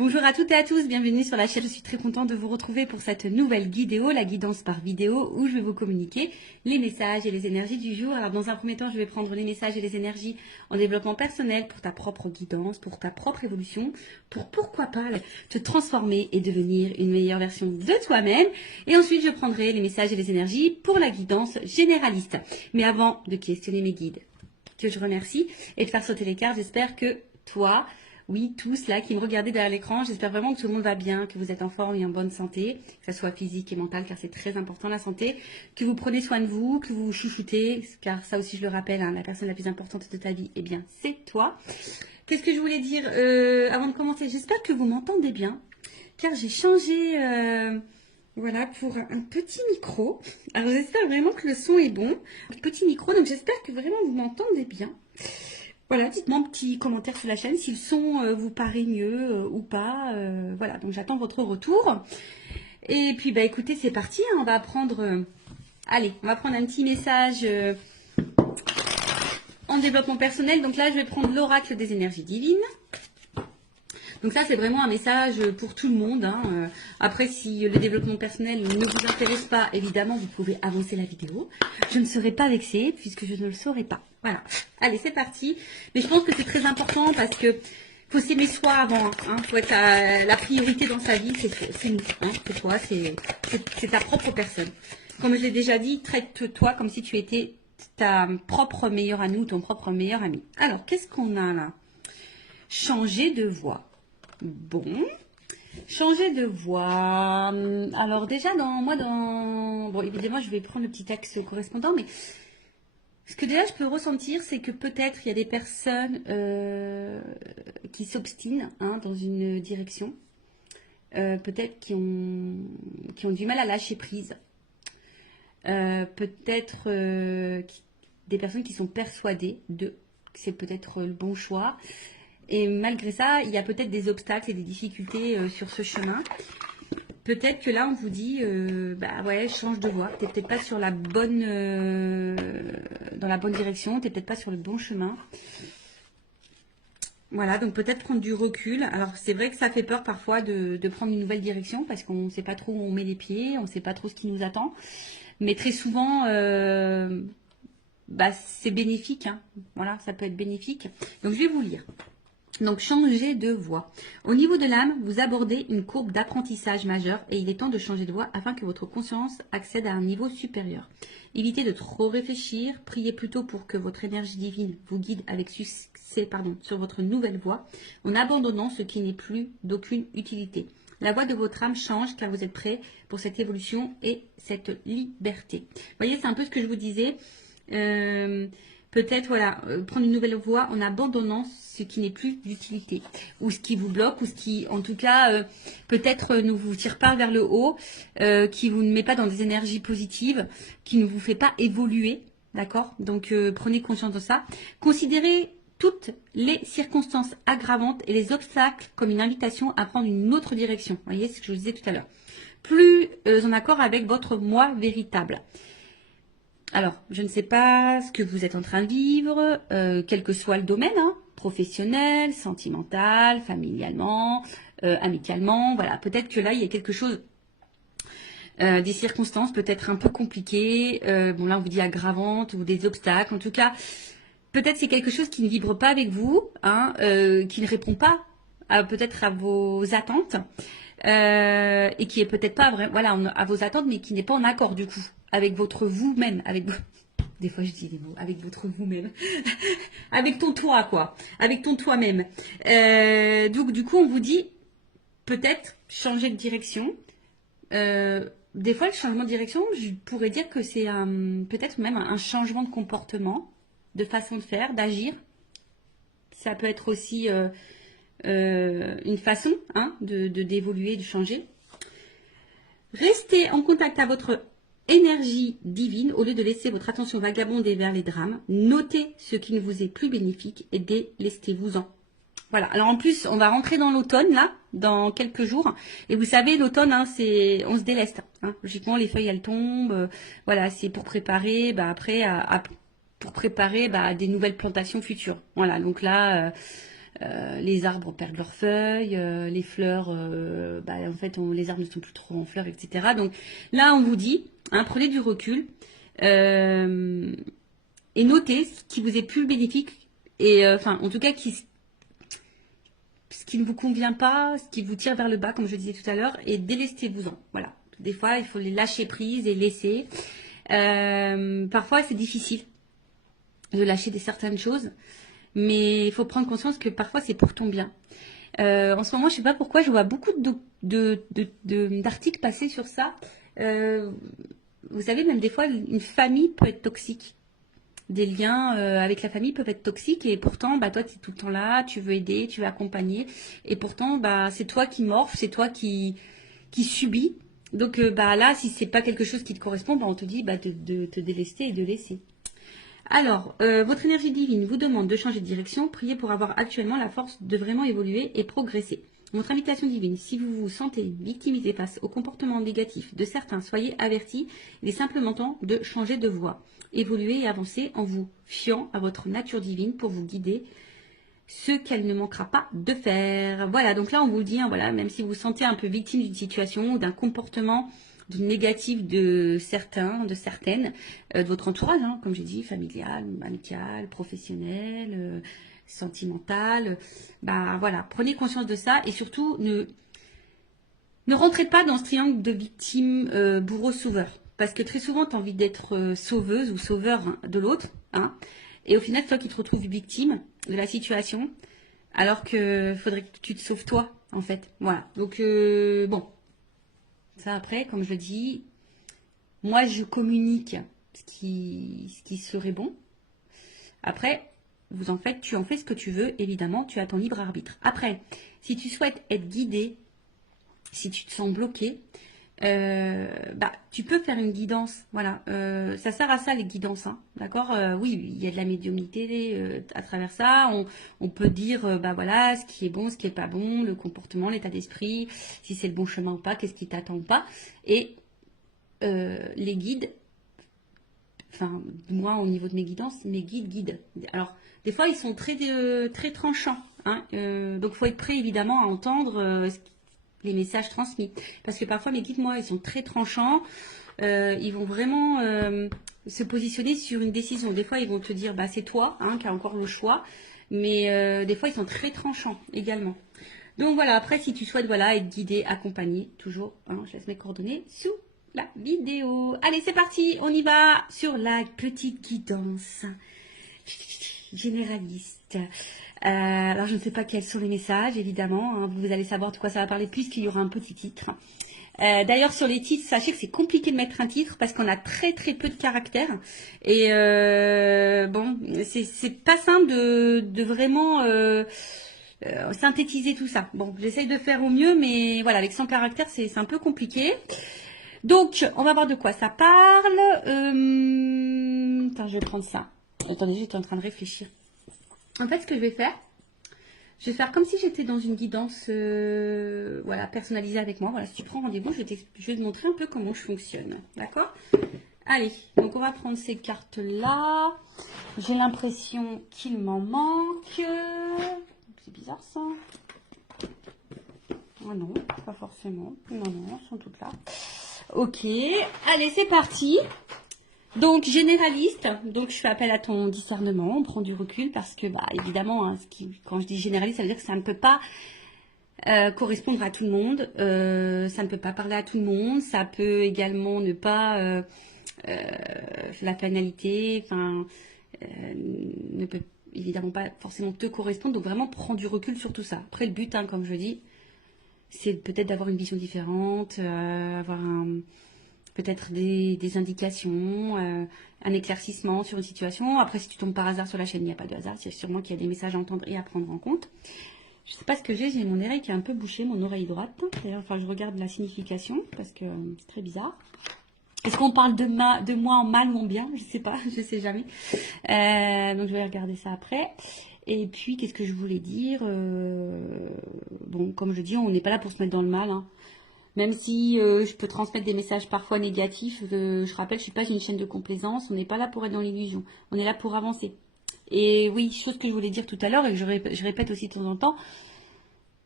Bonjour à toutes et à tous, bienvenue sur la chaîne. Je suis très contente de vous retrouver pour cette nouvelle vidéo, la guidance par vidéo, où je vais vous communiquer les messages et les énergies du jour. Alors dans un premier temps, je vais prendre les messages et les énergies en développement personnel pour ta propre guidance, pour ta propre évolution, pour pourquoi pas te transformer et devenir une meilleure version de toi-même. Et ensuite, je prendrai les messages et les énergies pour la guidance généraliste. Mais avant de questionner mes guides, que je remercie, et de faire sauter les cartes, j'espère que toi, oui, tous là qui me regardez derrière l'écran, j'espère vraiment que tout le monde va bien, que vous êtes en forme et en bonne santé, que ce soit physique et mentale, car c'est très important la santé, que vous prenez soin de vous, que vous vous chouchoutez, car ça aussi je le rappelle, hein, la personne la plus importante de ta vie, eh bien c'est toi. Qu'est-ce que je voulais dire avant de commencer? J'espère que vous m'entendez bien, car j'ai changé voilà, pour un petit micro. Alors j'espère vraiment que le son est bon. Un petit micro, donc j'espère que vraiment vous m'entendez bien. Voilà, dites-moi un petit commentaire sur la chaîne si le son vous paraît mieux ou pas. Voilà, donc j'attends votre retour. Et puis, bah écoutez, c'est parti. Hein, on va prendre... allez, on va prendre un petit message en développement personnel. Donc là, je vais prendre l'oracle des énergies divines. Donc ça, c'est vraiment un message pour tout le monde. Hein. Après, si le développement personnel ne vous intéresse pas, évidemment, vous pouvez avancer la vidéo. Je ne serai pas vexée puisque je ne le saurai pas. Voilà. Allez, c'est parti. Mais je pense que c'est très important parce que faut s'aimer soi avant. Hein. Faut être la priorité dans sa vie, c'est nous. Hein. C'est toi, c'est ta propre personne. Comme je l'ai déjà dit, traite-toi comme si tu étais ta propre meilleure amie ou ton propre meilleur ami. Alors, qu'est-ce qu'on a là? Changer de voix. Bon, changer de voix. Alors déjà, bon, évidemment, je vais prendre le petit axe correspondant, mais ce que déjà je peux ressentir, c'est que peut-être il y a des personnes qui s'obstinent hein, dans une direction, peut-être qui ont du mal à lâcher prise, peut-être des personnes qui sont persuadées que c'est peut-être le bon choix. Et malgré ça, il y a peut-être des obstacles et des difficultés sur ce chemin. Peut-être que là, on vous dit, bah ouais, change de voie. Tu n'es peut-être pas sur la bonne, dans la bonne direction. Tu n'es peut-être pas sur le bon chemin. Voilà, donc peut-être prendre du recul. Alors, c'est vrai que ça fait peur parfois de prendre une nouvelle direction parce qu'on ne sait pas trop où on met les pieds, on ne sait pas trop ce qui nous attend. Mais très souvent, bah, c'est bénéfique. Hein. Voilà, ça peut être bénéfique. Donc, je vais vous lire. Donc, changer de voie. Au niveau de l'âme, vous abordez une courbe d'apprentissage majeur et il est temps de changer de voie afin que votre conscience accède à un niveau supérieur. Évitez de trop réfléchir, priez plutôt pour que votre énergie divine vous guide avec succès sur votre nouvelle voie en abandonnant ce qui n'est plus d'aucune utilité. La voie de votre âme change car vous êtes prêt pour cette évolution et cette liberté. Vous voyez, c'est un peu ce que je vous disais. Peut-être, voilà, prendre une nouvelle voie en abandonnant ce qui n'est plus d'utilité, ou ce qui vous bloque, ou ce qui, en tout cas, peut-être ne vous tire pas vers le haut, qui vous ne met pas dans des énergies positives, qui ne vous fait pas évoluer, d'accord? Donc, prenez conscience de ça. Considérez toutes les circonstances aggravantes et les obstacles comme une invitation à prendre une autre direction. Vous voyez ce que je vous disais tout à l'heure. Plus en accord avec votre moi véritable. Alors, je ne sais pas ce que vous êtes en train de vivre, quel que soit le domaine, hein, professionnel, sentimental, familialement, amicalement. Voilà, peut-être que là, il y a quelque chose, des circonstances peut-être un peu compliquées. Bon, là, on vous dit aggravantes ou des obstacles. En tout cas, peut-être c'est quelque chose qui ne vibre pas avec vous, hein, qui ne répond pas peut-être à vos attentes. Et qui est peut-être pas voilà, à vos attentes, mais qui n'est pas en accord du coup avec votre vous-même, des fois je dis des mots, avec votre vous-même, avec ton toi quoi, avec ton toi-même. Donc du coup on vous dit peut-être changer de direction. Des fois le changement de direction, je pourrais dire que c'est peut-être même un changement de comportement, de façon de faire, d'agir. Ça peut être aussi une façon hein, d'évoluer, de changer. Restez en contact avec votre énergie divine au lieu de laisser votre attention vagabonder vers les drames. Notez ce qui ne vous est plus bénéfique et délestez-vous-en. Voilà, alors en plus, on va rentrer dans l'automne, là, dans quelques jours. Et vous savez, l'automne, hein, on se déleste. Hein. Logiquement, les feuilles, elles tombent. Voilà, c'est pour préparer, bah, après, pour préparer bah, des nouvelles plantations futures. Voilà, donc là... les arbres perdent leurs feuilles, les fleurs, en fait, les arbres ne sont plus trop en fleurs, etc. Donc là, on vous dit, hein, prenez du recul et notez ce qui vous est plus bénéfique et, en tout cas, ce qui ne vous convient pas, ce qui vous tire vers le bas, comme je disais tout à l'heure, et délestez-vous-en. Voilà. Des fois, il faut les lâcher prise et laisser. Parfois, c'est difficile de lâcher certaines choses, mais il faut prendre conscience que parfois, c'est pour ton bien. En ce moment, je ne sais pas pourquoi, je vois beaucoup d'articles passer sur ça. Vous savez, même des fois, une famille peut être toxique. Des liens avec la famille peuvent être toxiques et pourtant, toi, tu es tout le temps là, tu veux aider, tu veux accompagner. Et pourtant, c'est toi qui morphes, c'est toi qui subis. Donc là, si c'est pas quelque chose qui te correspond, on te dit de te délester et de laisser. Alors, votre énergie divine vous demande de changer de direction. Priez pour avoir actuellement la force de vraiment évoluer et progresser. Votre invitation divine, si vous vous sentez victimisé face au comportement négatif de certains, soyez avertis. Il est simplement temps de changer de voie. Évoluer et avancer en vous fiant à votre nature divine pour vous guider ce qu'elle ne manquera pas de faire. Voilà, donc là on vous dit, voilà, même si vous vous sentez un peu victime d'une situation ou d'un comportement négatif de certains, de certaines, de votre entourage, comme j'ai dit, familial, amical, professionnel, sentimental, voilà, prenez conscience de ça et surtout ne rentrez pas dans ce triangle de victime, bourreau, sauveur. Parce que très souvent, tu as envie d'être sauveuse ou sauveur de l'autre. Et au final, c'est toi qui te retrouves victime de la situation. Alors que faudrait que tu te sauves toi, en fait. Voilà. Donc, bon. Ça, après, comme je le dis, moi, je communique ce qui serait bon. Après, tu en fais ce que tu veux. Évidemment, tu as ton libre arbitre. Après, si tu souhaites être guidé, si tu te sens bloqué, tu peux faire une guidance, voilà. Ça sert à ça les guidances, d'accord. Oui, il y a de la médiumnité à travers ça. On peut dire, voilà, ce qui est bon, ce qui est pas bon, le comportement, l'état d'esprit, si c'est le bon chemin ou pas, qu'est-ce qui t'attend ou pas. Et les guides, moi au niveau de mes guidances, mes guides. Alors des fois ils sont très très tranchants, donc faut être prêt évidemment à entendre les messages transmis. Parce que parfois, mes guides, moi, ils sont très tranchants. Ils vont vraiment se positionner sur une décision. Des fois, ils vont te dire, c'est toi qui as encore le choix. Mais des fois, ils sont très tranchants également. Donc voilà, après, si tu souhaites être guidé, accompagné, toujours, je laisse mes coordonnées sous la vidéo. Allez, c'est parti, on y va sur la petite guidance généraliste. Alors, je ne sais pas quels sont les messages, évidemment. Vous allez savoir de quoi ça va parler puisqu'il y aura un petit titre. D'ailleurs, sur les titres, sachez que c'est compliqué de mettre un titre parce qu'on a très très peu de caractères. Et c'est pas simple de vraiment synthétiser tout ça. Bon, j'essaye de faire au mieux, mais voilà, avec 100 caractères, c'est un peu compliqué. Donc, on va voir de quoi ça parle. Attends, je vais prendre ça. Attendez, j'étais en train de réfléchir. En fait, ce que je vais faire comme si j'étais dans une guidance personnalisée avec moi. Voilà, si tu prends rendez-vous, je vais te montrer un peu comment je fonctionne. D'accord? Allez, donc on va prendre ces cartes-là. J'ai l'impression qu'il m'en manque. C'est bizarre ça. Ah non, pas forcément. Non, elles sont toutes là. Ok, allez, c'est parti. Donc, généraliste, donc je fais appel à ton discernement, on prend du recul parce que, évidemment, quand je dis généraliste, ça veut dire que ça ne peut pas correspondre à tout le monde, ça ne peut pas parler à tout le monde, ça peut également ne pas, la finalité, ne peut évidemment pas forcément te correspondre, donc vraiment prends du recul sur tout ça. Après, le but, comme je dis, c'est peut-être d'avoir une vision différente, avoir peut-être des indications, un éclaircissement sur une situation. Après, si tu tombes par hasard sur la chaîne, il n'y a pas de hasard. C'est sûrement qu'il y a des messages à entendre et à prendre en compte. Je ne sais pas ce que j'ai mon oreille qui est un peu bouchée, mon oreille droite. D'ailleurs, je regarde la signification parce que c'est très bizarre. Est-ce qu'on parle de moi en mal ou en bien? Je ne sais pas, je ne sais jamais. Donc, je vais regarder ça après. Et puis, qu'est-ce que je voulais dire? Bon, comme je dis, on n'est pas là pour se mettre dans le mal, Même si je peux transmettre des messages parfois négatifs, je rappelle, je ne suis pas une chaîne de complaisance, on n'est pas là pour être dans l'illusion, on est là pour avancer. Et oui, chose que je voulais dire tout à l'heure et que je répète aussi de temps en temps,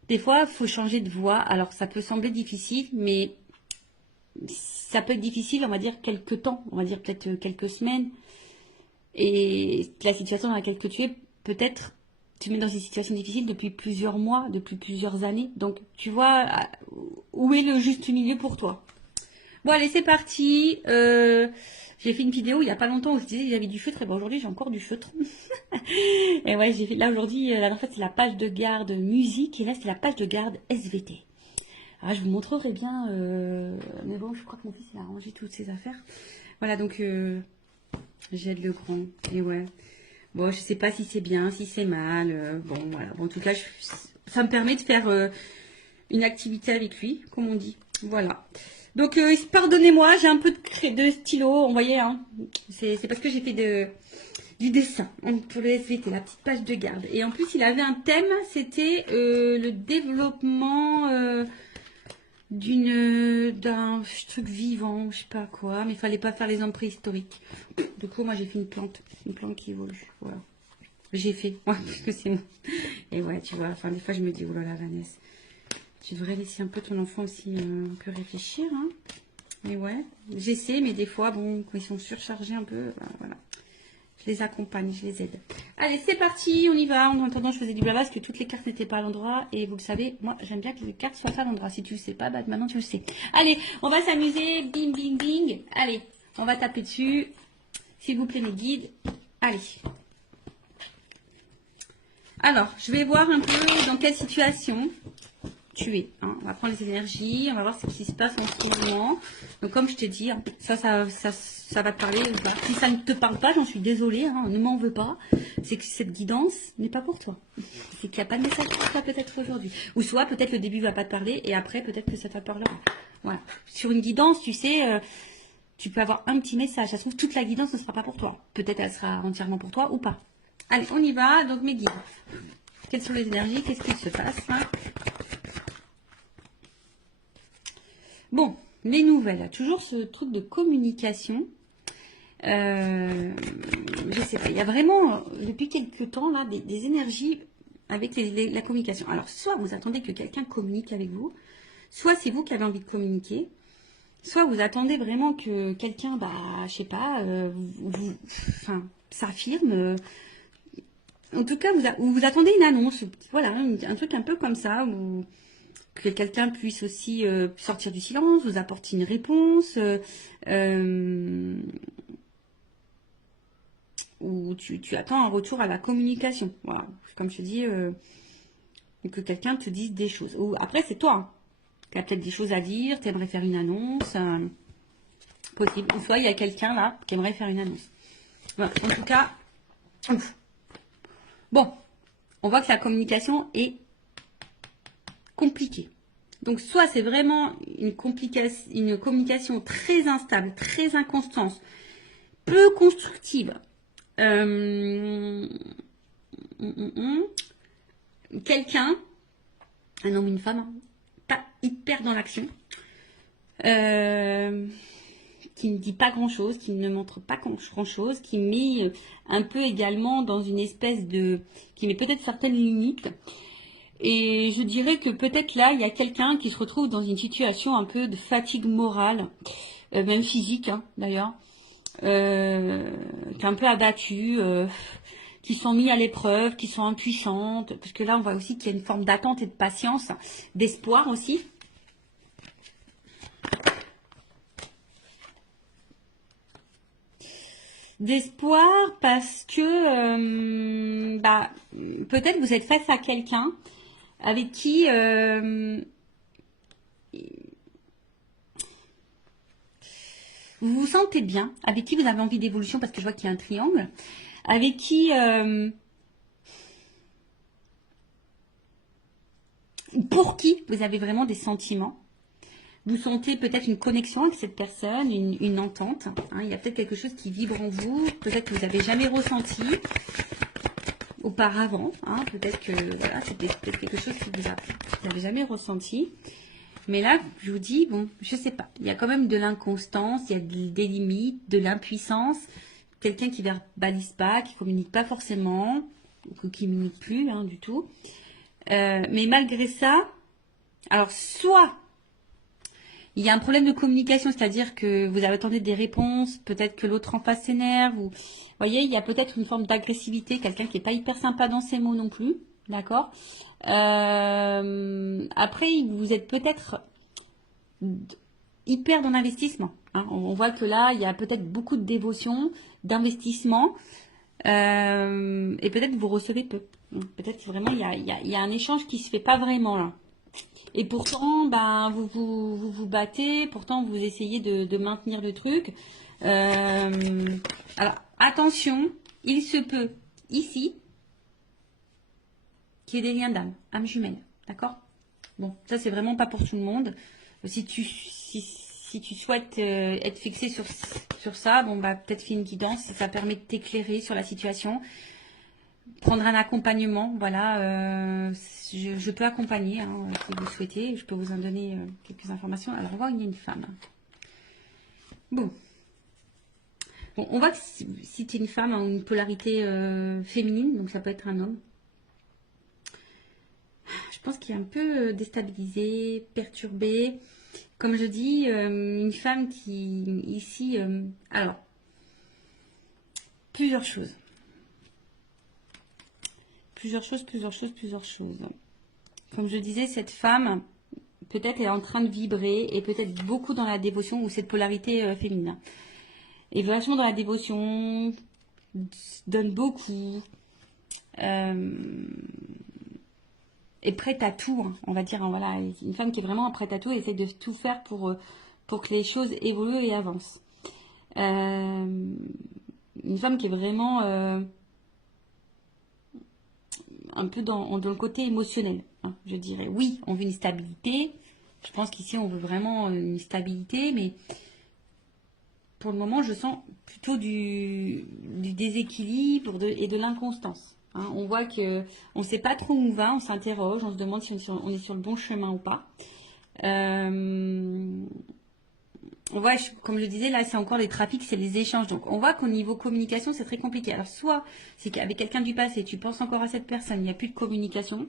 des fois, il faut changer de voie. Alors, ça peut sembler difficile, mais ça peut être difficile, on va dire, quelques temps, on va dire peut-être quelques semaines. Et la situation dans laquelle tu es, peut-être, tu mets dans une situation difficile depuis plusieurs mois, depuis plusieurs années. Donc, tu vois, où est le juste milieu pour toi? Bon, allez, c'est parti. J'ai fait une vidéo il y a pas longtemps où je disais que j'avais du feutre. Et ben aujourd'hui, j'ai encore du feutre. Et ouais, j'ai fait là aujourd'hui. La dernière fois, c'est la page de garde musique. Et là, c'est la page de garde SVT. Alors, je vous montrerai bien. Mais bon, je crois que mon fils, il a rangé toutes ses affaires. Voilà, donc j'aide le grand. Et ouais. Bon, je sais pas si c'est bien, si c'est mal. Bon, voilà. Bon, en tout cas, ça me permet de faire une activité avec lui, comme on dit. Voilà. Donc, pardonnez-moi, j'ai un peu de stylo, vous voyez, hein. C'est parce que j'ai fait du dessin pour le SVT, la petite page de garde. Et en plus, il avait un thème, c'était le développement d'un truc vivant, je sais pas quoi, mais il fallait pas faire les hommes préhistoriques. Du coup, moi, j'ai fait une plante qui évolue, voilà. J'ai fait, ouais, parce que c'est moi. Et ouais, tu vois, enfin, des fois, je me dis, oh là là, Vanessa, tu devrais laisser un peu ton enfant aussi un peu réfléchir, hein. Mais ouais, j'essaie, mais des fois, bon, quand ils sont surchargés un peu, ben, voilà. Je les accompagne, je les aide. Allez, c'est parti, on y va. En attendant, je faisais du blabla parce que toutes les cartes n'étaient pas à l'endroit. Et vous le savez, moi, j'aime bien que les cartes soient à l'endroit. Si tu le sais pas, bah, maintenant tu le sais. Allez, on va s'amuser. Bing, bing, bing. Allez, on va taper dessus. S'il vous plaît, mes guides. Allez. Alors, je vais voir un peu dans quelle situation tu es. Hein. On va prendre les énergies, on va voir ce qui se passe en ce moment. Donc, comme je t'ai dit, hein, ça va te parler. Voilà. Si ça ne te parle pas, j'en suis désolée, hein, ne m'en veux pas. C'est que cette guidance n'est pas pour toi. C'est qu'il n'y a pas de message pour toi peut-être aujourd'hui. Ou soit peut-être le début ne va pas te parler et après peut-être que ça te parlera. Voilà. Sur une guidance, tu sais, tu peux avoir un petit message. Ça se trouve, toute la guidance ne sera pas pour toi. Peut-être elle sera entièrement pour toi ou pas. Allez, on y va. Donc, mes guides. Quelles sont les énergies? Qu'est-ce qui se passe, hein? Bon, les nouvelles. Toujours ce truc de communication. Je sais pas. Il y a vraiment, depuis quelques temps, là, des énergies avec la communication. Alors, soit vous attendez que quelqu'un communique avec vous, soit c'est vous qui avez envie de communiquer, soit vous attendez vraiment que quelqu'un, bah, je sais pas, enfin, s'affirme. En tout cas, vous attendez une annonce. Voilà, un truc un peu comme ça, où que quelqu'un puisse aussi sortir du silence, vous apporter une réponse, ou tu attends un retour à la communication. Voilà. Comme je te dis, que quelqu'un te dise des choses. Ou après, c'est toi hein, qui as peut-être des choses à dire, tu aimerais faire une annonce, possible. Ou soit il y a quelqu'un là qui aimerait faire une annonce. Voilà. En tout cas, ouf. Bon, on voit que la communication est compliquée. Donc, soit c'est vraiment une communication très instable, très inconstante, peu constructive. Quelqu'un, un homme ou une femme, pas hyper dans l'action, qui ne dit pas grand-chose, qui ne montre pas grand-chose, qui met un peu également dans une espèce de... qui met peut-être certaines limites. Et je dirais que peut-être là, il y a quelqu'un qui se retrouve dans une situation un peu de fatigue morale, même physique hein, d'ailleurs, qui est un peu abattue, qui sont mis à l'épreuve, qui sont impuissantes, parce que là, on voit aussi qu'il y a une forme d'attente et de patience, d'espoir aussi. D'espoir parce que bah, peut-être vous êtes face à quelqu'un avec qui vous vous sentez bien, avec qui vous avez envie d'évolution, parce que je vois qu'il y a un triangle, avec qui pour qui vous avez vraiment des sentiments. Vous sentez peut-être une connexion avec cette personne, une entente. Hein, il y a peut-être quelque chose qui vibre en vous, peut-être que vous n'avez jamais ressenti auparavant. Hein, peut-être que voilà, c'était peut-être quelque chose que vous n'avez jamais ressenti. Mais là, je vous dis, bon, je sais pas. Il y a quand même de l'inconstance, il y a des limites, de l'impuissance. quelqu'un qui verbalise pas, qui communique pas forcément, ou qui communique plus hein, du tout. Mais malgré ça, alors soit il y a un problème de communication, c'est-à-dire que vous attendez des réponses, peut-être que l'autre en face s'énerve, ou vous voyez, il y a peut-être une forme d'agressivité, quelqu'un qui n'est pas hyper sympa dans ses mots non plus, d'accord. Après, vous êtes peut-être hyper dans l'investissement. Hein. On voit que là, il y a peut-être beaucoup de dévotion, d'investissement, et peut-être vous recevez peu. Peut-être vraiment il y a un échange qui se fait pas vraiment là. Et pourtant, ben, vous battez, pourtant vous essayez de maintenir le truc. Alors, attention, il se peut ici qu'il y ait des liens d'âme, âme jumelle, d'accord? Bon, ça c'est vraiment pas pour tout le monde. Si tu souhaites être fixé sur ça, bon bah peut-être fais une guidance, ça permet de t'éclairer sur la situation. Prendre un accompagnement, voilà, je peux accompagner hein, si vous souhaitez, je peux vous en donner quelques informations. Alors on voit qu'il y a une femme. Bon, on voit que si tu es une femme en une polarité féminine, donc ça peut être un homme. Je pense qu'il est un peu déstabilisé, perturbé. Comme je dis, une femme qui ici, alors plusieurs choses. Plusieurs choses. Comme je disais, cette femme, peut-être est en train de vibrer et peut-être beaucoup dans la dévotion ou cette polarité féminine. Et vachement dans la dévotion, donne beaucoup, est prête à tout, hein, on va dire. Hein, voilà, une femme qui est vraiment prête à tout et essaie de tout faire pour que les choses évoluent et avancent. Une femme qui est vraiment... un peu dans le côté émotionnel, hein, je dirais. Oui, on veut une stabilité. Je pense qu'ici, on veut vraiment une stabilité, mais pour le moment, je sens plutôt du déséquilibre et de l'inconstance. Hein. On voit que on ne sait pas trop où on va, on s'interroge, on se demande si on est sur le bon chemin ou pas. Ouais, comme je disais, là, c'est encore les trafics, c'est les échanges. Donc, on voit qu'au niveau communication, c'est très compliqué. Alors, soit c'est qu'avec quelqu'un du passé, tu penses encore à cette personne, il n'y a plus de communication.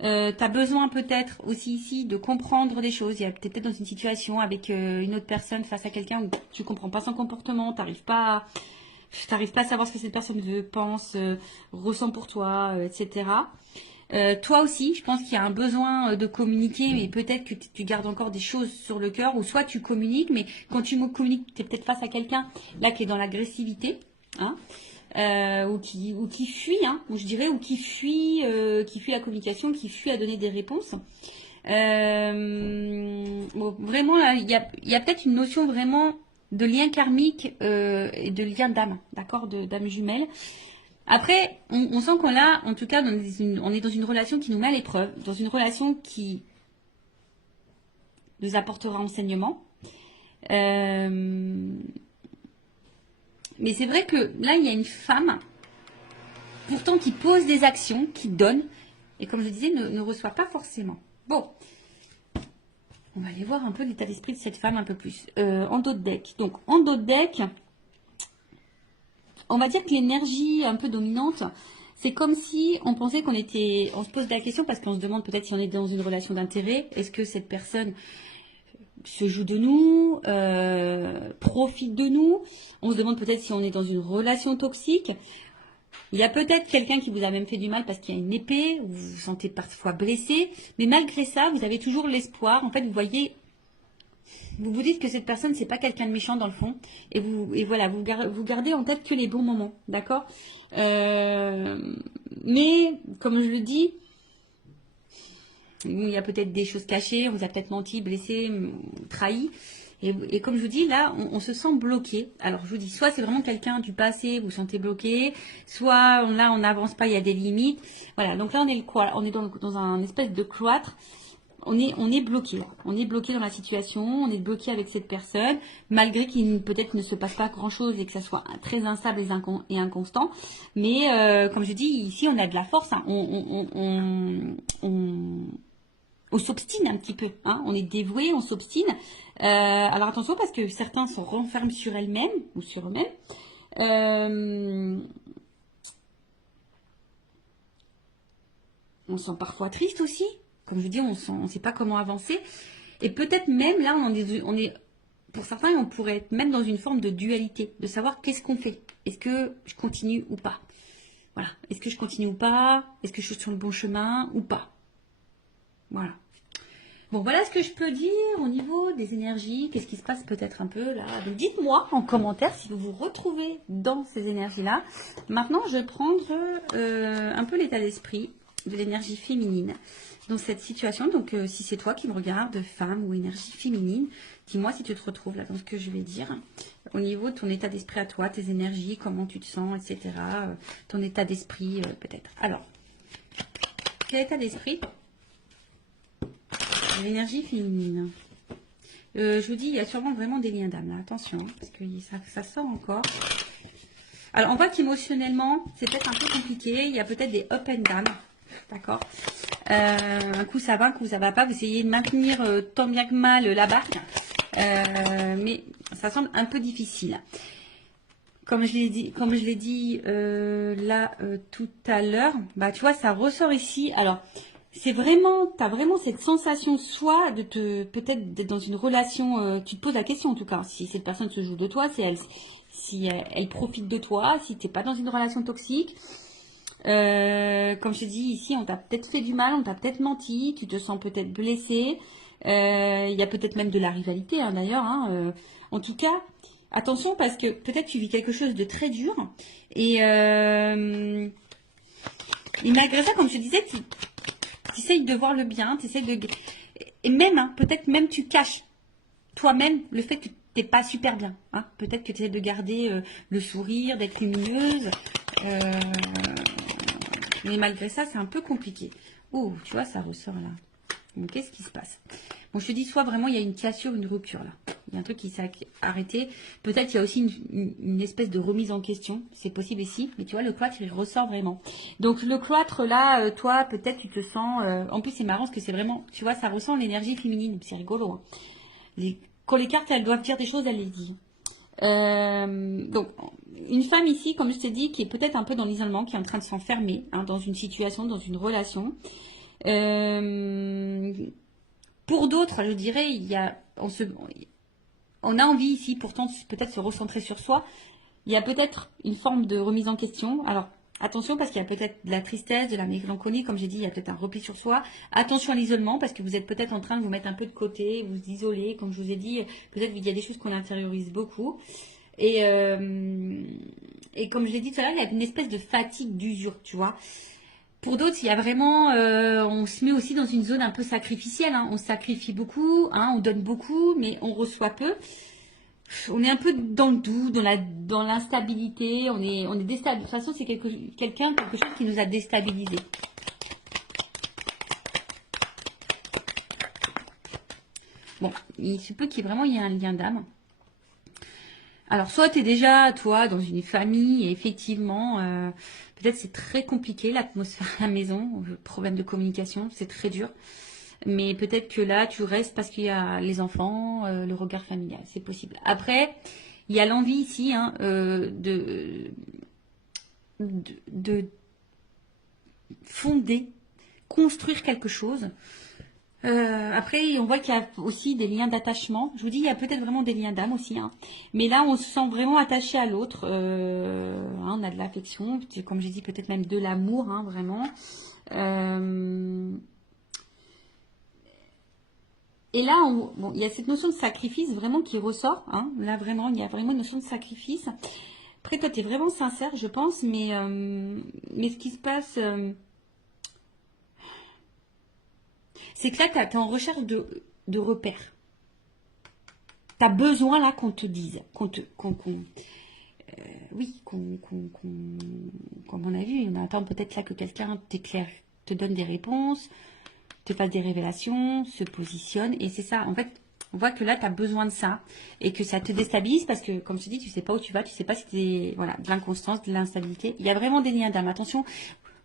Tu as besoin peut-être aussi ici de comprendre des choses. Il y a peut-être dans une situation avec une autre personne face à quelqu'un où tu comprends pas son comportement, t'arrives pas à savoir ce que cette personne veut, pense, ressent pour toi, etc. Toi aussi, je pense qu'il y a un besoin de communiquer, mais peut-être que tu gardes encore des choses sur le cœur, ou soit tu communiques, mais quand tu communiques, tu es peut-être face à quelqu'un là qui est dans l'agressivité, hein, ou qui fuit, hein, ou je dirais, ou qui fuit la communication, qui fuit à donner des réponses. Bon, vraiment, là, il y a peut-être une notion vraiment de lien karmique et de lien d'âme, d'accord, d'âme jumelle. Après, on sent qu'on a, en tout cas, on est dans une relation qui nous met à l'épreuve, dans une relation qui nous apportera enseignement. Mais c'est vrai que là, il y a une femme, pourtant qui pose des actions, qui donne, et comme je disais, ne reçoit pas forcément. Bon, on va aller voir un peu l'état d'esprit de cette femme un peu plus. En dos de deck. Donc, en dos de deck, on va dire que l'énergie un peu dominante, c'est comme si on pensait on se pose la question parce qu'on se demande peut-être si on est dans une relation d'intérêt. Est-ce que cette personne se joue de nous, profite de nous? On se demande peut-être si on est dans une relation toxique. Il y a peut-être quelqu'un qui vous a même fait du mal parce qu'il y a une épée, vous vous sentez parfois blessé, mais malgré ça, vous avez toujours l'espoir. En fait, vous voyez, vous vous dites que cette personne, c'est pas quelqu'un de méchant dans le fond, et voilà, vous gardez en tête que les bons moments, d'accord. Mais comme je le dis, il y a peut-être des choses cachées, on vous a peut-être menti, blessé, trahi. Et comme je vous dis, là, on se sent bloqué. Alors, je vous dis, soit c'est vraiment quelqu'un du passé, vous vous sentez bloqué, soit là, on n'avance pas, il y a des limites. Voilà, donc là, on est dans un espèce de cloître. On est bloqué. On est bloqué dans la situation, on est bloqué avec cette personne, malgré qu'il peut-être ne se passe pas grand-chose et que ça soit très instable et inconstant. Mais comme je dis, ici, on a de la force. Hein. On s'obstine un petit peu, hein. On est dévoué, on s'obstine. Alors attention parce que certains se renferment sur elles-mêmes ou sur eux-mêmes. Euh, on se sent parfois triste aussi. Comme je dis, on ne sait pas comment avancer. Et peut-être même, là, on est, pour certains, on pourrait être même dans une forme de dualité, de savoir qu'est-ce qu'on fait. Est-ce que je continue ou pas? Voilà. Est-ce que je continue ou pas? Est-ce que je suis sur le bon chemin ou pas? Voilà. Bon, voilà ce que je peux dire au niveau des énergies. Qu'est-ce qui se passe peut-être un peu là? Donc, dites-moi en commentaire si vous vous retrouvez dans ces énergies-là. Maintenant, je vais prendre un peu l'état d'esprit de l'énergie féminine dans cette situation. Donc, si c'est toi qui me regardes, femme ou énergie féminine, dis-moi si tu te retrouves là dans ce que je vais dire. Au niveau de ton état d'esprit à toi, tes énergies, comment tu te sens, etc. Ton état d'esprit peut-être. Alors, quel état d'esprit? L'énergie féminine. Je vous dis, il y a sûrement vraiment des liens d'âme là. Attention, hein, parce que ça sort encore. Alors, on voit qu'émotionnellement, c'est peut-être un peu compliqué. Il y a peut-être des up and down. D'accord. Un coup ça va, un coup ça va pas. Vous essayez de maintenir tant bien que mal la barque. Mais ça semble un peu difficile. Comme je l'ai dit là tout à l'heure, bah tu vois, ça ressort ici. Alors, c'est vraiment, tu as vraiment cette sensation soit de peut-être d'être dans une relation, tu te poses la question en tout cas, si cette personne se joue de toi, si elle profite de toi, si tu n'es pas dans une relation toxique. Comme je te dis ici, on t'a peut-être fait du mal, on t'a peut-être menti, tu te sens peut-être blessé. Il y a peut-être même de la rivalité hein, d'ailleurs. Hein, en tout cas, attention parce que peut-être tu vis quelque chose de très dur et malgré ça, comme je te disais, tu essayes de voir le bien, tu essayes de... Et même, hein, peut-être même tu caches toi-même le fait que tu n'es pas super bien. Hein. Peut-être que tu essaies de garder le sourire, d'être lumineuse. Mais malgré ça, c'est un peu compliqué. Oh, tu vois, ça ressort là. Donc, qu'est-ce qui se passe? Bon, je te dis, soit vraiment il y a une cassure, une rupture là. Il y a un truc qui s'est arrêté. Peut-être il y a aussi une espèce de remise en question. C'est possible ici. Mais tu vois, le cloître, il ressort vraiment. Donc, le cloître là, toi, peut-être tu te sens... en plus, c'est marrant parce que c'est vraiment... Tu vois, ça ressent l'énergie féminine. C'est rigolo. Hein. Quand les cartes, elles doivent dire des choses, elles les disent. Donc, une femme ici, comme je t'ai dit, qui est peut-être un peu dans l'isolement, qui est en train de s'enfermer hein, dans une situation, dans une relation. Pour d'autres, je dirais, on a envie ici, pourtant, peut-être se recentrer sur soi. Il y a peut-être une forme de remise en question. Alors, attention, parce qu'il y a peut-être de la tristesse, de la mélancolie, comme j'ai dit, il y a peut-être un repli sur soi. Attention à l'isolement, parce que vous êtes peut-être en train de vous mettre un peu de côté, vous isoler, comme je vous ai dit, peut-être qu'il y a des choses qu'on intériorise beaucoup. Et comme je l'ai dit tout à l'heure, il y a une espèce de fatigue, d'usure, tu vois. Pour d'autres, il y a vraiment, on se met aussi dans une zone un peu sacrificielle. Hein. On sacrifie beaucoup, hein, on donne beaucoup, mais on reçoit peu. On est un peu dans le doute, dans l'instabilité. On est déstabilisé. De toute façon, c'est quelque chose qui nous a déstabilisés. Bon, il se peut qu'il y ait vraiment un lien d'âme. Alors, soit tu es déjà, toi, dans une famille, et effectivement, peut-être c'est très compliqué, l'atmosphère à la maison, problème de communication, c'est très dur. Mais peut-être que là, tu restes parce qu'il y a les enfants, le regard familial, c'est possible. Après, il y a l'envie ici hein, de fonder, construire quelque chose. Après, on voit qu'il y a aussi des liens d'attachement. Je vous dis, il y a peut-être vraiment des liens d'âme aussi. Hein. Mais là, on se sent vraiment attaché à l'autre. Hein, on a de l'affection, comme j'ai dit, peut-être même de l'amour, hein, vraiment. Et là, bon, il y a cette notion de sacrifice vraiment qui ressort. Hein. Là, vraiment, il y a vraiment une notion de sacrifice. Après, toi, tu es vraiment sincère, je pense. Mais ce qui se passe... c'est que là, tu es en recherche de repères. Tu as besoin là qu'on te dise, oui, comme on a vu, on attend peut-être là que quelqu'un t'éclaire, te donne des réponses, te fasse des révélations, se positionne. Et c'est ça, en fait, on voit que là, tu as besoin de ça et que ça te déstabilise parce que, comme je te dis, tu sais pas où tu vas, tu sais pas si c'est voilà, de l'inconstance, de l'instabilité. Il y a vraiment des liens d'âme, attention,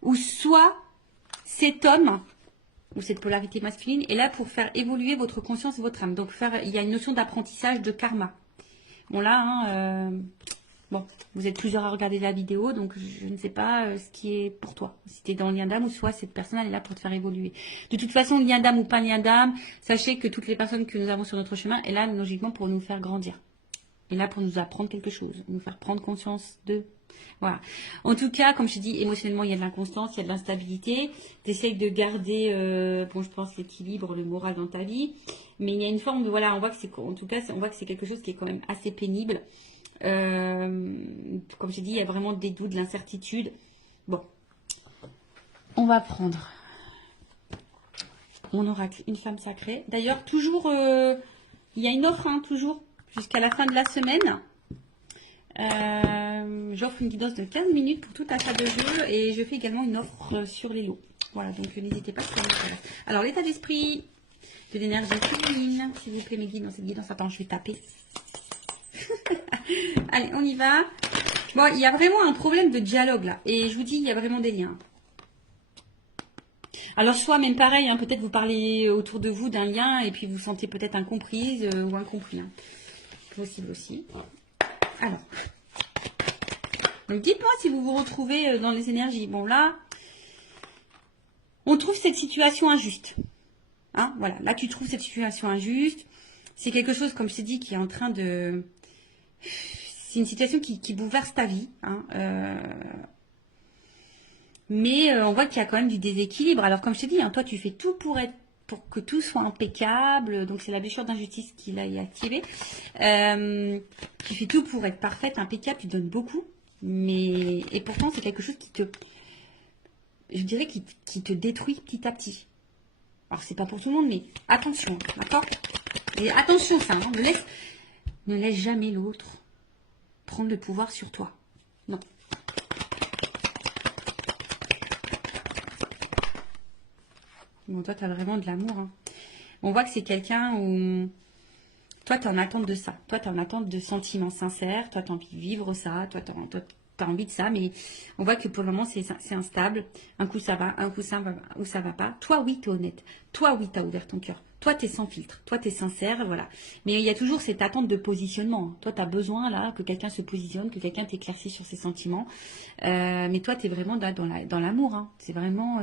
ou soit cet homme ou cette polarité masculine est là pour faire évoluer votre conscience et votre âme. Donc, il y a une notion d'apprentissage de karma. Bon, là, hein, Bon, vous êtes plusieurs à regarder la vidéo, donc je ne sais pas ce qui est pour toi. Si tu es dans le lien d'âme ou soit cette personne elle est là pour te faire évoluer. De toute façon, lien d'âme ou pas lien d'âme, sachez que toutes les personnes que nous avons sur notre chemin est là logiquement pour nous faire grandir. Et là pour nous apprendre quelque chose, nous faire prendre conscience de... Voilà. En tout cas, comme je te dis, émotionnellement, il y a de l'inconstance, il y a de l'instabilité. Tu essayes de garder, bon, je pense, l'équilibre, le moral dans ta vie. Mais il y a une forme de... Voilà, on voit que c'est... En tout cas, on voit que c'est quelque chose qui est quand même assez pénible. Comme j'ai dit, il y a vraiment des doutes, de l'incertitude. Bon, on va prendre mon oracle, une femme sacrée. D'ailleurs, toujours, il y a une offre, hein, toujours, jusqu'à la fin de la semaine. J'offre une guidance de 15 minutes pour tout achat de jeu et je fais également une offre sur les lots. Voilà, donc n'hésitez pas si ça vous intéresse. Alors, l'état d'esprit de l'énergie féminine, s'il vous plaît, mes guides dans cette guidance. Attends, je vais taper. Allez, on y va. Bon, il y a vraiment un problème de dialogue là. Et je vous dis, il y a vraiment des liens. Alors, soit même pareil, hein, peut-être vous parlez autour de vous d'un lien et puis vous sentez peut-être incomprise ou incompris. Hein. Possible aussi. Alors. Donc, dites-moi si vous vous retrouvez dans les énergies. Bon, là, on trouve cette situation injuste. Hein, voilà, là, tu trouves cette situation injuste. C'est quelque chose, comme je t'ai dit, qui est en train de... C'est une situation qui bouleverse ta vie. Hein, mais on voit qu'il y a quand même du déséquilibre. Alors, comme je t'ai dit, hein, toi, tu fais tout pour que tout soit impeccable. Donc, c'est la blessure d'injustice qui l'a activée. Tu fais tout pour être parfaite, impeccable. Tu donnes beaucoup. Et pourtant, c'est quelque chose je dirais, qui te détruit petit à petit. Alors, c'est pas pour tout le monde, mais attention, d'accord? Et attention, ça, hein, ne laisse jamais l'autre prendre le pouvoir sur toi. Non. Bon, toi, tu as vraiment de l'amour. Hein. On voit que c'est quelqu'un où... Toi, tu es en attente de ça. Toi, tu es en attente de sentiments sincères. Toi, tu as envie de vivre ça. Toi, tu as envie de ça. Mais on voit que pour le moment, c'est instable. Un coup, ça va. Un coup, ça va pas. Toi, oui, tu es honnête. Toi, oui, tu as ouvert ton cœur. Toi, tu es sans filtre. Toi, tu es sincère. Voilà. Mais il y a toujours cette attente de positionnement. Toi, tu as besoin là que quelqu'un se positionne, que quelqu'un t'éclaircisse sur ses sentiments. Mais toi, tu es vraiment là dans l'amour. Hein. C'est vraiment...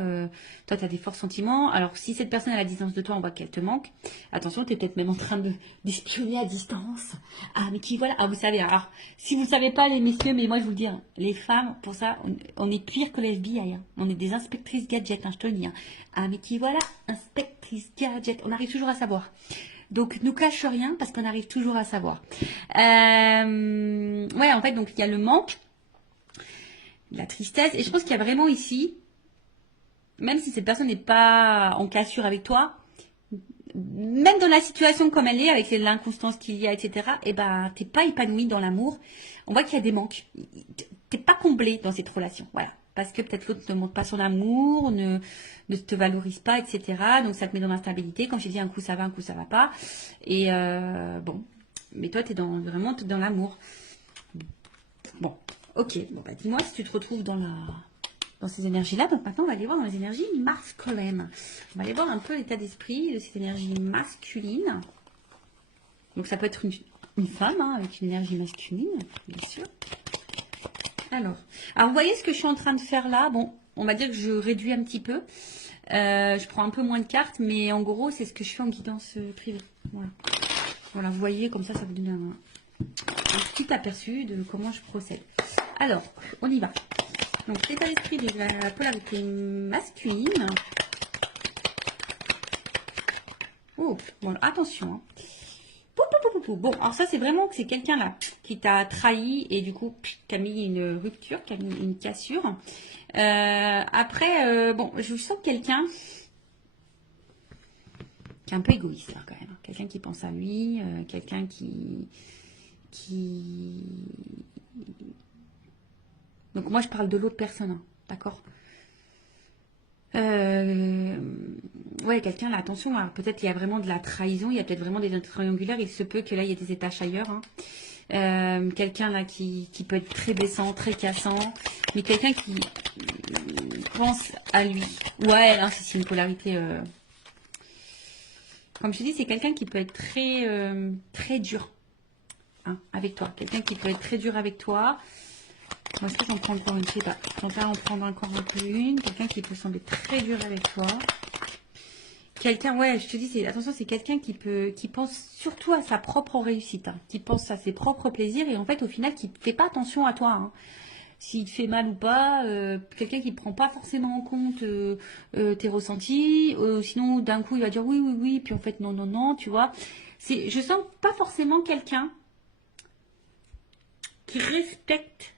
toi, tu as des forts sentiments. Alors, si cette personne est à la distance de toi, on voit qu'elle te manque. Attention, tu es peut-être même en train d'espionner à distance. Ah, mais qui voilà. Ah, vous savez. Alors, si vous ne savez pas, les messieurs, mais moi, je vous le dis, hein, les femmes, pour ça, on est pire que les FBI. Hein. On est des inspectrices gadgets, hein, je te le dis. Hein. Ah, mais qui voilà, inspectrice gadget. On arrive toujours à savoir. Donc, ne cache rien parce qu'on arrive toujours à savoir. Ouais, en fait, donc, il y a le manque, la tristesse. Et je pense qu'il y a vraiment ici, même si cette personne n'est pas en cassure avec toi, même dans la situation comme elle est, avec l'inconstance qu'il y a, etc., eh ben, t'es pas épanoui dans l'amour. On voit qu'il y a des manques. T'es pas comblé dans cette relation. Voilà. Parce que peut-être l'autre ne montre pas son amour, ne te valorise pas, etc. Donc ça te met dans l'instabilité. Comme je dis, un coup ça va, un coup ça va pas. Et bon. Mais toi, t'es vraiment dans l'amour. Bon. Ok. Bon, bah, dis-moi si tu te retrouves dans ces énergies-là. Donc maintenant, on va aller voir dans les énergies masculines. On va aller voir un peu l'état d'esprit de ces énergies masculines. Donc ça peut être une femme hein, avec une énergie masculine, bien sûr. Alors, vous voyez ce que je suis en train de faire là? Bon, on va dire que je réduis un petit peu. Je prends un peu moins de cartes, mais en gros, c'est ce que je fais en guidance privée. Voilà. Voilà, vous voyez, comme ça vous donne un petit aperçu de comment je procède. Alors, on y va. Donc, l'état d'esprit de la polarité masculine. Oh, bon, attention. Hein. Bon, alors ça, c'est vraiment que c'est quelqu'un là qui t'a trahi et du coup, qui a mis une rupture, qui a mis une cassure. Après, bon, je sens quelqu'un qui est un peu égoïste là, quand même. Quelqu'un qui pense à lui, quelqu'un qui... Donc moi, je parle de l'autre personne, hein, d'accord? Ouais, quelqu'un là, attention, peut-être il y a vraiment de la trahison, il y a peut-être vraiment des triangulaires, il se peut que là il y ait des étages ailleurs. Hein. Quelqu'un là qui peut être très blessant, très cassant, mais quelqu'un qui pense à lui. Ouais, non, c'est une polarité. Comme je dis, c'est quelqu'un qui peut être très dur. hein, avec toi. Quelqu'un qui peut être très dur avec toi. Moi, est-ce que j'en prends encore une? Je sais pas. On va en prendre encore un peu une. Quelqu'un qui peut sembler très dur avec toi. Quelqu'un, ouais, je te dis, attention, c'est quelqu'un qui pense surtout à sa propre réussite, hein, qui pense à ses propres plaisirs et en fait, au final, qui ne fait pas attention à toi, hein. S'il te fait mal ou pas, quelqu'un qui ne prend pas forcément en compte tes ressentis, sinon d'un coup il va dire oui, oui, oui, puis en fait non, non, non, tu vois. Je sens pas forcément quelqu'un qui respecte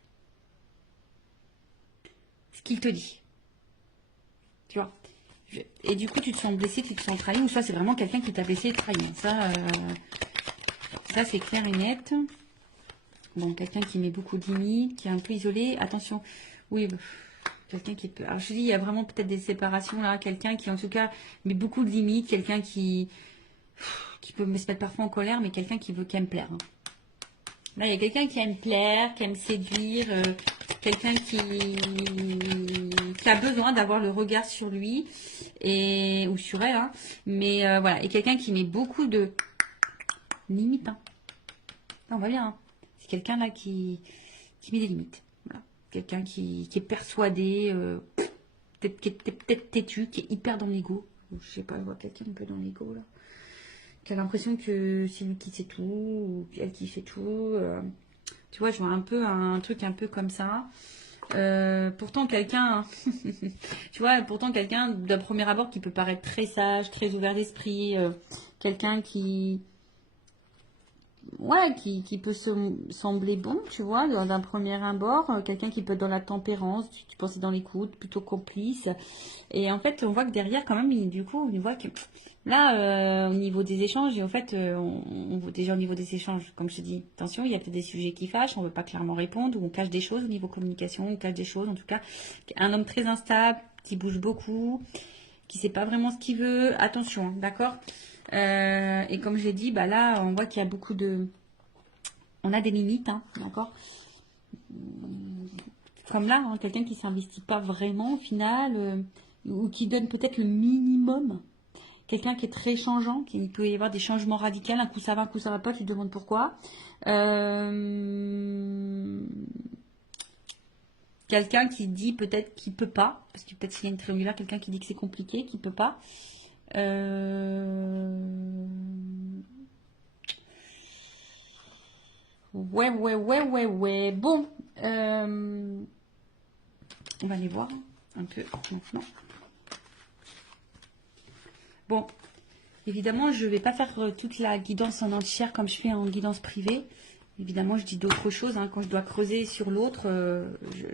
ce qu'il te dit, tu vois. Et du coup tu te sens blessé, tu te sens trahi, ou soit c'est vraiment quelqu'un qui t'a blessé et trahi. Ça c'est clair et net. Bon, quelqu'un qui met beaucoup de limites, qui est un peu isolé, attention, oui, quelqu'un qui peut... Alors je dis, il y a vraiment peut-être des séparations là, quelqu'un qui en tout cas met beaucoup de limites, quelqu'un qui peut me se mettre parfois en colère, mais quelqu'un qui aime plaire, hein. Là, il y a quelqu'un qui aime plaire, qui aime séduire, quelqu'un qui a besoin d'avoir le regard sur lui, ou sur elle, hein. Mais voilà, et quelqu'un qui met beaucoup de limites, hein. Non, on va bien, hein. C'est quelqu'un là qui met des limites. Voilà. Quelqu'un qui est persuadé, qui est peut-être têtu, qui est hyper dans l'ego. Je sais pas, je vois quelqu'un un peu dans l'ego là. Qui a l'impression que c'est lui qui sait tout, ou elle qui fait tout. Tu vois, je vois un peu un truc un peu comme ça. Pourtant quelqu'un, tu vois, pourtant quelqu'un d'un premier abord qui peut paraître très sage, très ouvert d'esprit, quelqu'un ouais, qui peut sembler bon, tu vois, d'un premier abord, quelqu'un qui peut être dans la tempérance, tu pensais dans l'écoute, plutôt complice. Et en fait, on voit que derrière, quand même, du coup, on voit que là, au niveau des échanges, et en fait, on voit déjà au niveau des échanges, comme je te dis, attention, il y a peut-être des sujets qui fâchent, on ne veut pas clairement répondre, ou on cache des choses au niveau communication, on cache des choses, en tout cas, un homme très instable, qui bouge beaucoup, qui ne sait pas vraiment ce qu'il veut, attention, hein, d'accord? Et comme j'ai dit, bah là, on voit qu'il y a beaucoup de... On a des limites, hein, d'accord? Comme là, hein, quelqu'un qui ne s'investit pas vraiment au final, ou qui donne peut-être le minimum. Quelqu'un qui est très changeant, il peut y avoir des changements radicaux, un coup ça va, un coup ça va pas, tu te demandes pourquoi. Quelqu'un qui dit peut-être qu'il peut pas, parce que peut-être s'il y a une triangulaire, quelqu'un qui dit que c'est compliqué, qu'il peut pas. Ouais, ouais, ouais, ouais, ouais. Bon, on va aller voir un peu maintenant. Bon, évidemment, je ne vais pas faire toute la guidance en entière comme je fais en guidance privée. Évidemment, je dis d'autres choses, hein. Quand je dois creuser sur l'autre,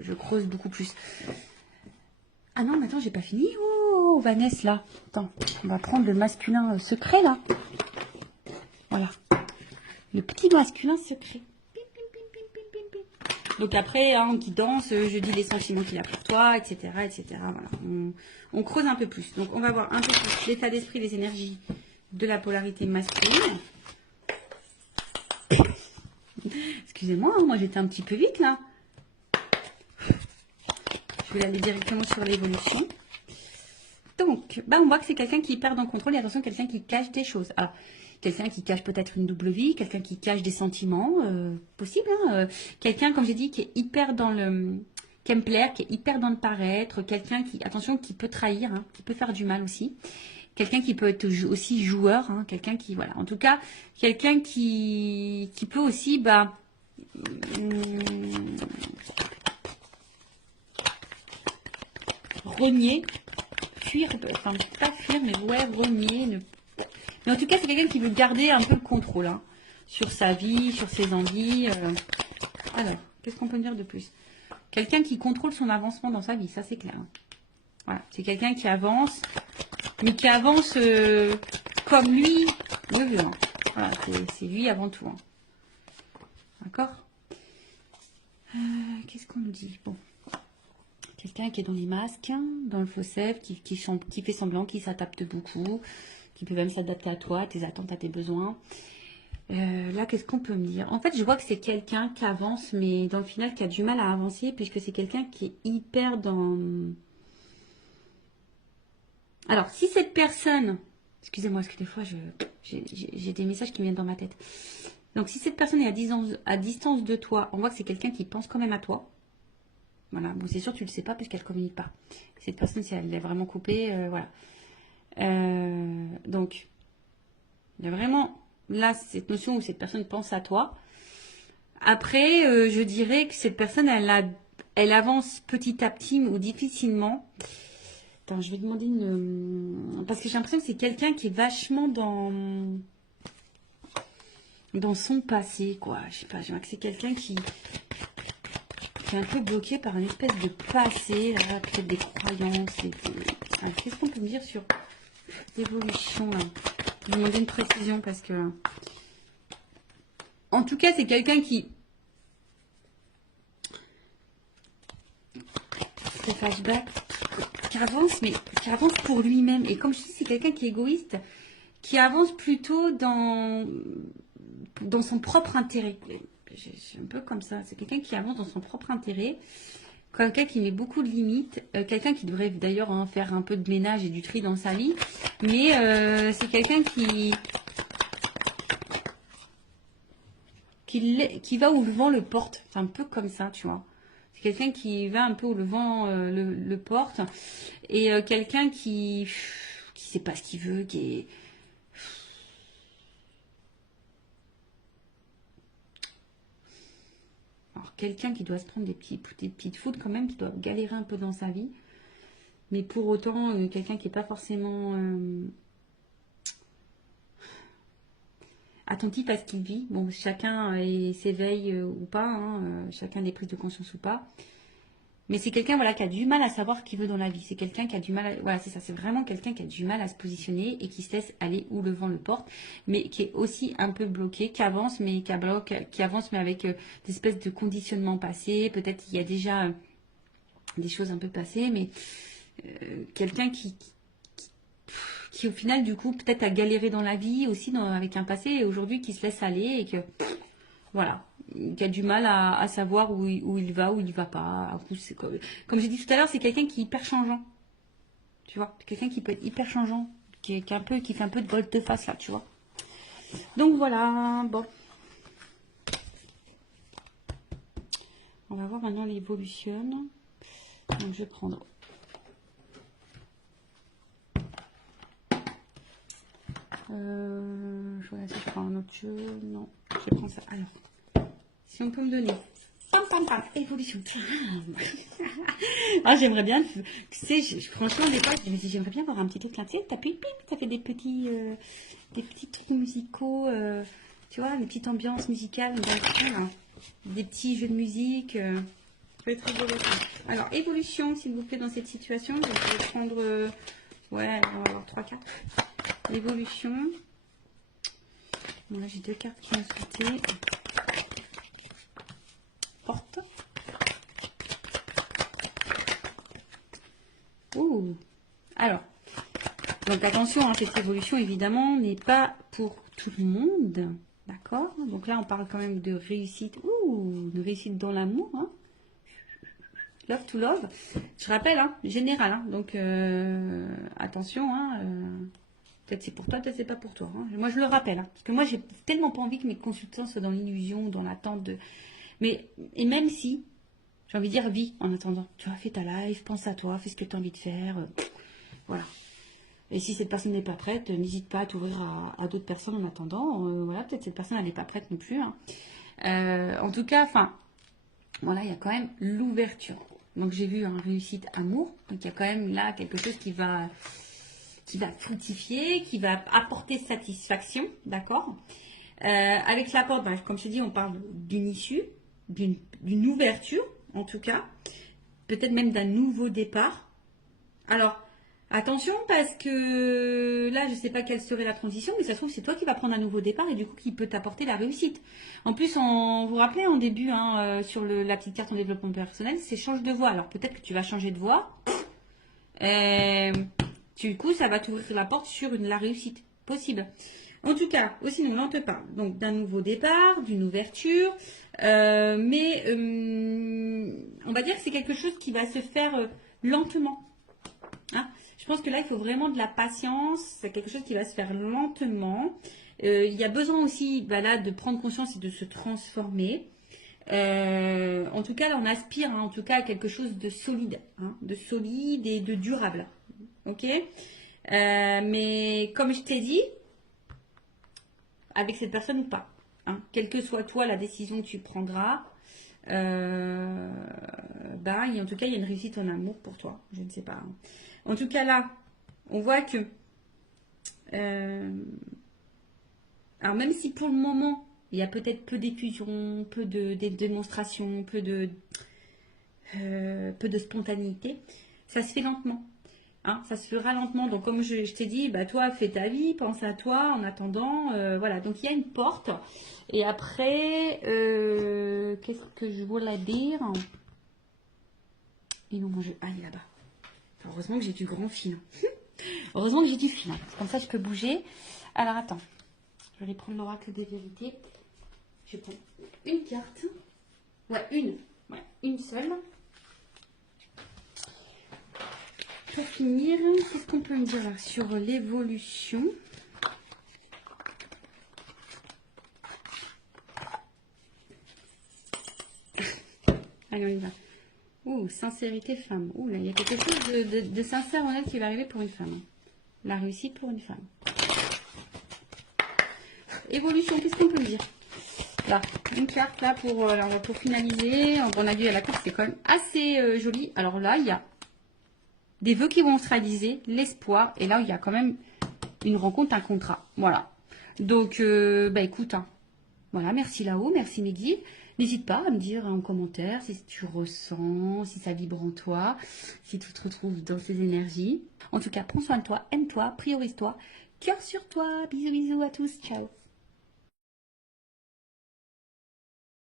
je creuse beaucoup plus. Ah non, mais attends, j'ai pas fini. Oh, Vanessa, là. Attends, on va prendre le masculin secret, là. Voilà. Le petit masculin secret. Donc après, hein, en guidance, je dis les sentiments qu'il a pour toi, etc. etc. Voilà. On creuse un peu plus. Donc on va voir un peu plus l'état d'esprit, les énergies de la polarité masculine. Excusez-moi, hein, moi j'étais un petit peu vite là. Je vais aller directement sur l'évolution. Donc, bah, on voit que c'est quelqu'un qui perd en contrôle et attention, quelqu'un qui cache des choses. Alors, quelqu'un qui cache peut-être une double vie, quelqu'un qui cache des sentiments, possible, hein, quelqu'un, comme j'ai dit, qui est hyper dans le... qui aime plaire, qui est hyper dans le paraître, quelqu'un qui, attention, qui peut trahir, hein, qui peut faire du mal aussi. Quelqu'un qui peut être aussi joueur, hein, quelqu'un qui, voilà, en tout cas, quelqu'un qui peut aussi, bah... renier, fuir, enfin pas fuir, mais ouais, renier. Mais en tout cas, c'est quelqu'un qui veut garder un peu le contrôle, hein, sur sa vie, sur ses envies. Alors, qu'est-ce qu'on peut dire de plus? Quelqu'un qui contrôle son avancement dans sa vie, ça c'est clair, hein. Voilà, c'est quelqu'un qui avance, mais qui avance comme lui le veut, hein. Voilà, c'est lui avant tout, hein. D'accord? Qu'est-ce qu'on nous dit? Bon. Quelqu'un qui est dans les masques, dans le faux self, qui fait semblant, qui s'adapte beaucoup, qui peut même s'adapter à toi, à tes attentes, à tes besoins. Là, qu'est-ce qu'on peut me dire? En fait, je vois que c'est quelqu'un qui avance, mais dans le final, qui a du mal à avancer, puisque c'est quelqu'un qui est hyper dans... Alors, si cette personne... Excusez-moi, parce que des fois, j'ai des messages qui viennent dans ma tête. Donc, si cette personne est à distance de toi, on voit que c'est quelqu'un qui pense quand même à toi. Voilà, bon, c'est sûr, tu ne le sais pas puisqu'elle ne communique pas. Cette personne, si elle est vraiment coupée, voilà. Donc, il y a vraiment là cette notion où cette personne pense à toi. Après, je dirais que cette personne, elle avance petit à petit ou difficilement. Attends, je vais demander une... Parce que j'ai l'impression que c'est quelqu'un qui est vachement dans son passé, quoi. Je sais pas, j'ai l'impression que c'est quelqu'un qui est un peu bloqué par une espèce de passé, peut-être des croyances. Qu'est-ce qu'on peut me dire sur l'évolution là? Je vais demander une précision parce que... En tout cas, c'est quelqu'un qui... C'est flashback. Qui avance, mais qui avance pour lui-même. Et comme je dis, c'est quelqu'un qui est égoïste, qui avance plutôt dans son propre intérêt. Je suis un peu comme ça. C'est quelqu'un qui avance dans son propre intérêt. Quelqu'un qui met beaucoup de limites. Quelqu'un qui devrait d'ailleurs faire un peu de ménage et du tri dans sa vie. Mais c'est quelqu'un qui va où le vent le porte. C'est un peu comme ça, tu vois. C'est quelqu'un qui va un peu où le vent le porte. Et quelqu'un qui sait pas ce qu'il veut, qui est... Alors, quelqu'un qui doit se prendre des petites fautes quand même, qui doit galérer un peu dans sa vie. Mais pour autant, quelqu'un qui n'est pas forcément... attentif à ce qu'il vit. Bon, chacun s'éveille ou pas, hein, chacun a des prises de conscience ou pas. Mais c'est quelqu'un voilà, qui a du mal à savoir ce qu'il veut dans la vie. C'est quelqu'un qui a du mal à... Voilà, c'est ça. C'est vraiment quelqu'un qui a du mal à se positionner et qui se laisse aller où le vent le porte, mais qui est aussi un peu bloqué, qui avance, mais qui avance, mais avec des espèces de conditionnements passés. Peut-être qu'il y a déjà des choses un peu passées, mais quelqu'un qui au final, du coup, peut-être a galéré dans la vie aussi avec un passé et aujourd'hui qui se laisse aller et que, voilà, qui a du mal à savoir où il va, où il va pas. Comme j'ai dit tout à l'heure, c'est quelqu'un qui est hyper changeant. Tu vois, quelqu'un qui peut être hyper changeant, qui fait un peu de volte-face là, tu vois. Donc voilà, bon. On va voir maintenant l'évolution. Donc je vais prendre... je regarde si je prends un autre jeu. Non, je vais prendre ça. Alors, si on peut me donner... Évolution. Ah, j'aimerais bien, tu sais, franchement, des fois, je me dis, j'aimerais bien avoir un petit éclat. Tu sais, t'appuies, pip, ça fait des petits trucs musicaux, tu vois, des petites ambiances musicales, des petits jeux de musique. Ça va être rigolo. Alors, évolution, s'il vous plaît, dans cette situation. Je vais prendre, ouais, on va avoir 3 cartes. L'évolution. Bon, là, j'ai 2 cartes qui m'ont sauté. Porte. Ouh. Alors, donc attention, cette évolution, évidemment, n'est pas pour tout le monde. D'accord? Donc là, on parle quand même de réussite. Ouh, de réussite dans l'amour. Hein. Love to love. Je rappelle, général. Donc, attention. Peut-être c'est pour toi, peut-être c'est pas pour toi. Moi, je le rappelle. Parce que moi, j'ai tellement pas envie que mes consultants soient dans l'illusion, dans l'attente de... Mais, et même si, j'ai envie de dire, vis en attendant. Tu vois, fais ta life, pense à toi, fais ce que tu as envie de faire. Voilà. Et si cette personne n'est pas prête, n'hésite pas à t'ouvrir à d'autres personnes en attendant. Voilà, peut-être cette personne, elle n'est pas prête non plus. En tout cas, voilà, il y a quand même l'ouverture. Donc, j'ai vu réussite amour. Donc, il y a quand même là quelque chose qui va fructifier, qui va apporter satisfaction. D'accord? Avec la porte, comme je te dis, on parle d'une issue, d'une ouverture, en tout cas. Peut-être même d'un nouveau départ. Alors, attention parce que là, je ne sais pas quelle serait la transition, mais ça se trouve, c'est toi qui vas prendre un nouveau départ et du coup, qui peut t'apporter la réussite. En plus, vous vous rappelez en début, sur la petite carte en développement personnel, c'est change de voie. Alors, peut-être que tu vas changer de voie. Du coup, ça va t'ouvrir la porte sur la réussite possible. En tout cas, aussi, nous, là, on te parle donc d'un nouveau départ, d'une ouverture, mais on va dire que c'est quelque chose qui va se faire lentement. Je pense que là, il faut vraiment de la patience. C'est quelque chose qui va se faire lentement. Il y a besoin aussi bah là, de prendre conscience et de se transformer. En tout cas, là, on aspire hein, en tout cas à quelque chose de solide, hein, de solide et de durable. Ok. Mais comme je t'ai dit, avec cette personne ou pas, hein, quelle que soit toi la décision que tu prendras, bah, en tout cas, il y a une réussite en amour pour toi. Je ne sais pas. Hein. En tout cas, là, on voit que. Alors, même si pour le moment, il y a peut-être peu d'effusion, peu de démonstration, peu de spontanéité, ça se fait lentement. Hein, ça se fera lentement. Donc, comme je t'ai dit, bah, toi, fais ta vie, pense à toi en attendant. Voilà. Donc, il y a une porte. Et après, qu'est-ce que je voulais dire? Et non, ah, il est là-bas. Heureusement que j'ai du grand fil. Heureusement que j'ai du fil. Hein. Comme ça, je peux bouger. Alors, attends. Je vais aller prendre l'oracle des vérités. Je prends une carte. Ouais, une. Ouais, une seule. Pour finir, qu'est-ce qu'on peut me dire là sur l'évolution? Allez, on y va. Ouh, sincérité femme. Ouh, là, il y a quelque chose de sincère, honnête qui va arriver pour une femme. La réussite pour une femme. Évolution, qu'est-ce qu'on peut me dire? Là, une carte là pour finaliser. On a vu à la carte, c'est quand même assez joli. Alors là, il y a des vœux qui vont se réaliser, l'espoir. Et là, il y a quand même une rencontre, un contrat. Voilà. Donc, bah écoute, hein, voilà, merci là-haut, merci mes guides. N'hésite pas à me dire en commentaire si tu ressens, si ça vibre en toi, si tu te retrouves dans ces énergies. En tout cas, prends soin de toi, aime-toi, priorise-toi, cœur sur toi. Bisous, bisous à tous, ciao.